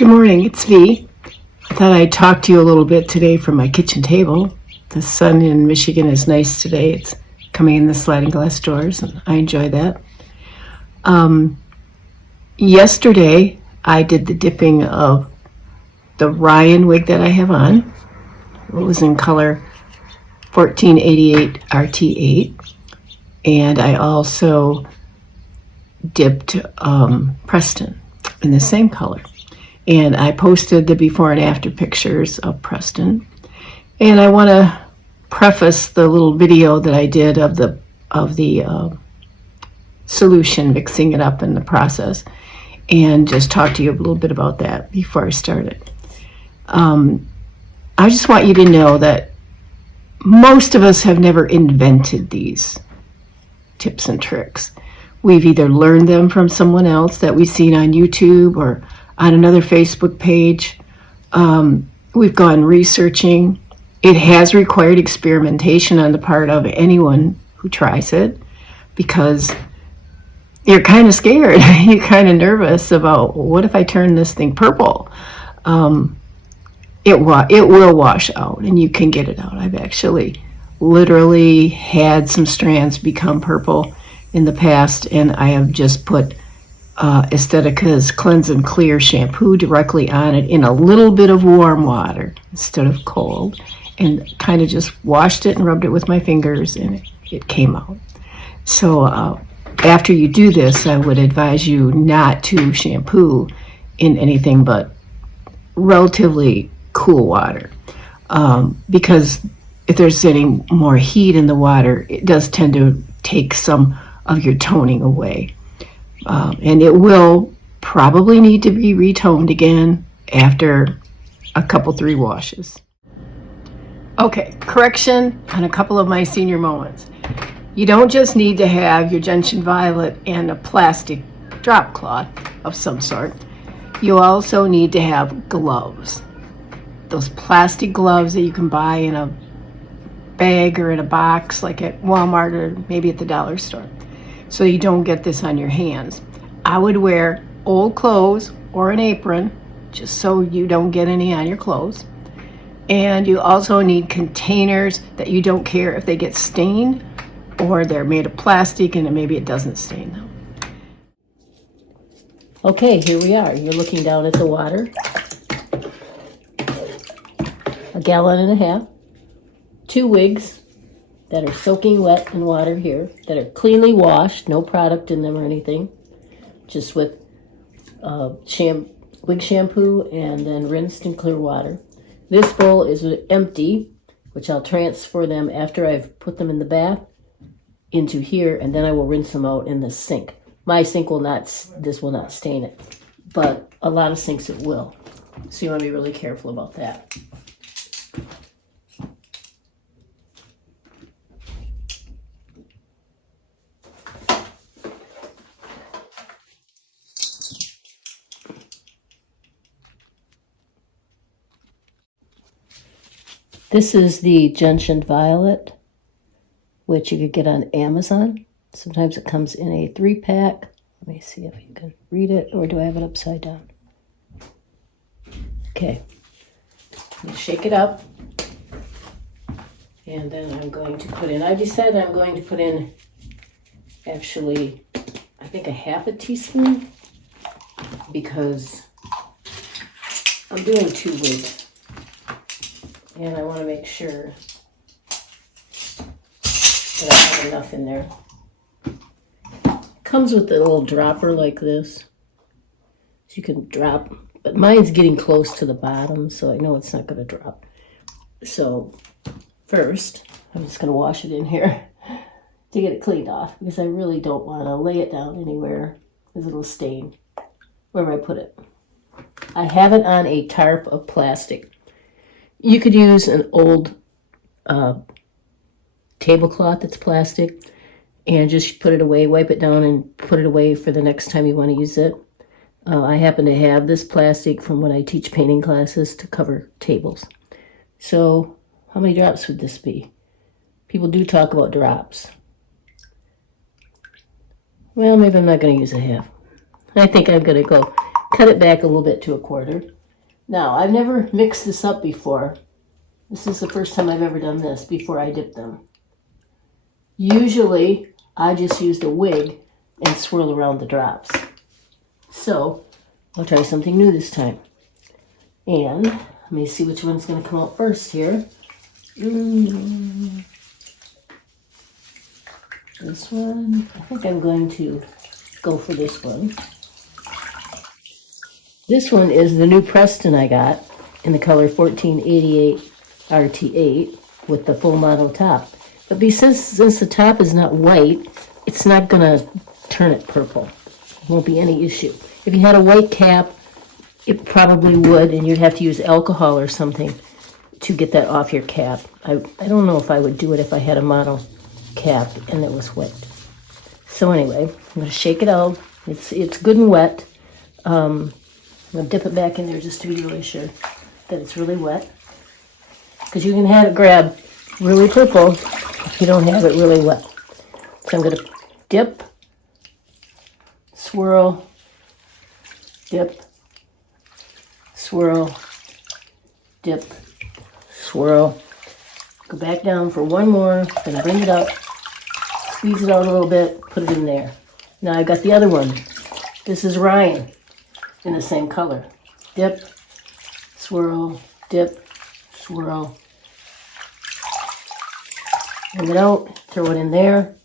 Good morning, it's V. I thought I'd talk to you a little bit today from my kitchen table. The sun in Michigan is nice today. It's coming in the sliding glass doors, and I enjoy that. Yesterday, I did the dipping of the Ryan wig that I have on. It was in color 1488 RT8. And I also dipped Preston in the same color. And I posted the before and after pictures of Preston. And I want to preface the little video that I did of the solution, mixing it up in the process, and just talk to you a little bit about that before I started. I just want you to know that most of us have never invented these tips and tricks. We've either learned them from someone else that we've seen on YouTube or on another Facebook page. We've gone researching. It has required experimentation on the part of anyone who tries it, because you're kind of scared. You're kind of nervous about, what if I turn this thing purple? It will wash out, and you can get it out. I've actually literally had some strands become purple in the past, and I have just put Aesthetica's Cleanse and Clear shampoo directly on it in a little bit of warm water instead of cold, and kind of just washed it and rubbed it with my fingers, and it came out. So after you do this, I would advise you not to shampoo in anything but relatively cool water, because if there's any more heat in the water, it does tend to take some of your toning away. And it will probably need to be retoned again after a couple, 3 washes. Okay, correction on a couple of my senior moments. You don't just need to have your Gentian Violet and a plastic drop cloth of some sort. You also need to have gloves. Those plastic gloves that you can buy in a bag or in a box, like at Walmart or maybe at the dollar store, so you don't get this on your hands. I would wear old clothes or an apron just so you don't get any on your clothes. And you also need containers that you don't care if they get stained, or they're made of plastic and maybe it doesn't stain them. Okay, here we are. You're looking down at the water. 1.5 gallons, 2 wigs that are soaking wet in water here, that are cleanly washed, no product in them or anything, just with wig shampoo and then rinsed in clear water. This bowl is empty, which I'll transfer them after I've put them in the bath into here, and then I will rinse them out in the sink. My sink will not stain it, but a lot of sinks it will. So you want to be really careful about that. This is the Gentian Violet, which you could get on Amazon. Sometimes it comes in a 3-pack. Let me see if you can read it, or do I have it upside down? Okay. You shake it up. And then I'm going to put in, I decided I'm going to put in, actually, I think a 1/2 teaspoon, because I'm doing 2 wigs. And I want to make sure that I have enough in there. It comes with a little dropper like this, so you can drop, but mine's getting close to the bottom, so I know it's not going to drop. So first, I'm just going to wash it in here to get it cleaned off, because I really don't want to lay it down anywhere, because it'll stain wherever I put it. I have it on a tarp of plastic. You could use an old tablecloth that's plastic and just put it away, wipe it down and put it away for the next time you want to use it. I happen to have this plastic from when I teach painting classes to cover tables. So how many drops would this be? People do talk about drops. Well, maybe I'm not going to use a half. I think I'm going to go cut it back a little bit to 1/4. Now, I've never mixed this up before. This is the first time I've ever done this before I dip them. Usually, I just use the wig and swirl around the drops. So, I'll try something new this time. And let me see which one's going to come out first here. This one, I think I'm going to go for this one. This one is the new Preston I got in the color 1488 RT8 with the full model top. But since the top is not white, it's not going to turn it purple. Won't be any issue. If you had a white cap, it probably would, and you'd have to use alcohol or something to get that off your cap. I don't know if I would do it if I had a model cap and it was wet. So anyway, I'm going to shake it out. It's good and wet. I'm going to dip it back in there just to be really sure that it's really wet. Because you can have it grab really purple if you don't have it really wet. So I'm going to dip, swirl, dip, swirl, dip, swirl. Go back down for one more, then bring it up, squeeze it out a little bit, put it in there. Now I got the other one. This is Ryan in the same color. Dip, swirl, dip, swirl. Bring it out, throw it in there.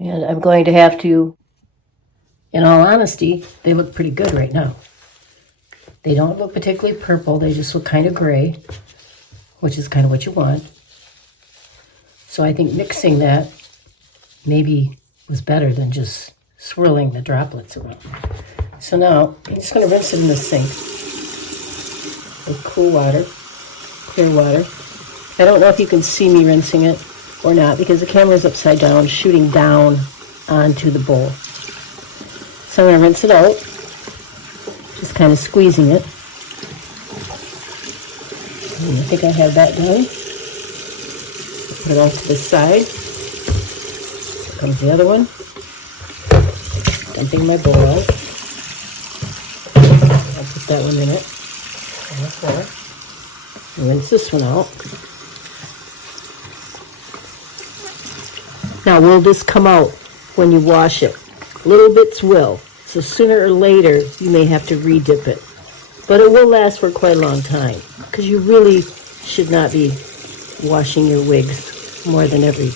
And I'm going to have to, in all honesty, they look pretty good right now. They don't look particularly purple, they just look kind of gray, which is kind of what you want. So I think mixing that maybe was better than just swirling the droplets around. So now I'm just going to rinse it in the sink with cool water, clear water. I don't know if you can see me rinsing it or not because the camera's upside down, shooting down onto the bowl. So I'm going to rinse it out, just kind of squeezing it. And I think I have that done. Put it off to the side. Here comes the other one. Dumping my bowl out. I'll put that one in it. On the floor. And rinse this one out. Now, will this come out when you wash it? Little bits will. So sooner or later, you may have to re-dip it. But it will last for quite a long time because you really should not be washing your wigs more than every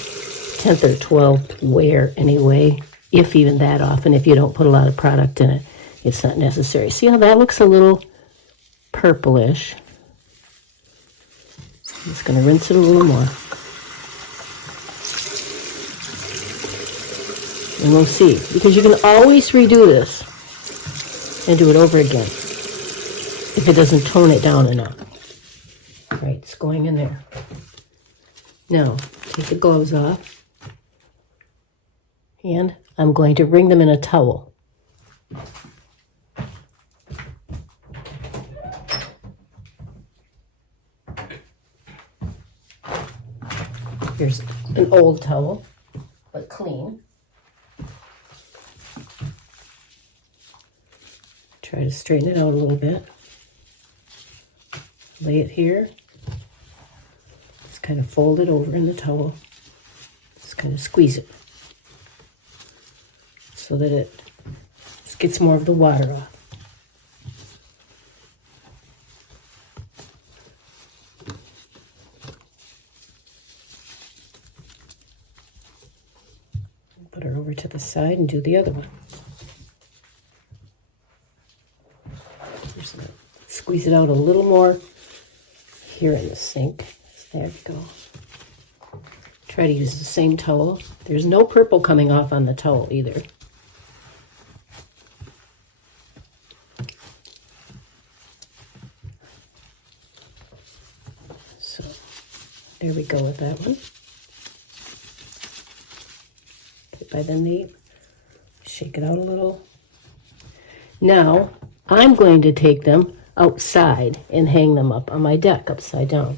10th or 12th wear anyway, if even that often. If you don't put a lot of product in it, it's not necessary. See how that looks a little purplish? I'm just going to rinse it a little more. And we'll see, because you can always redo this and do it over again if it doesn't tone it down enough. All right, it's going in there. Now, take the gloves off, and I'm going to wring them in a towel. Here's an old towel, but clean. Try to straighten it out a little bit. Lay it here. Just kind of fold it over in the towel. Just kind of squeeze it so that it just gets more of the water off. Put her over to the side and do the other one. Squeeze it out a little more here in the sink. There we go. Try to use the same towel. There's no purple coming off on the towel either. So there we go with that one. Get by the nape. Shake it out a little. Now I'm going to take them outside and hang them up on my deck upside down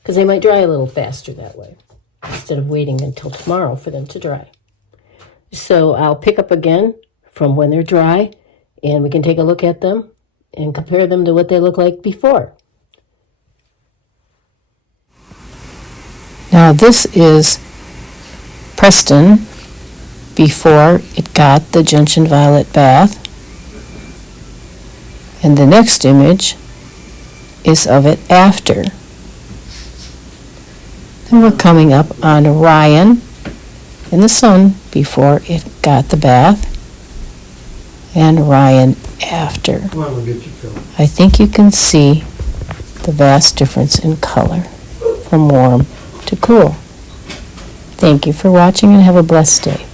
because they might dry a little faster that way instead of waiting until tomorrow for them to dry. So I'll pick up again from when they're dry, and we can take a look at them and compare them to what they look like before. Now this is Preston before it got the Gentian Violet bath. And the next image is of it after. Then we're coming up on Ryan in the sun before it got the bath, and Ryan after. Come on, we'll get you filled. I think you can see the vast difference in color from warm to cool. Thank you for watching and have a blessed day.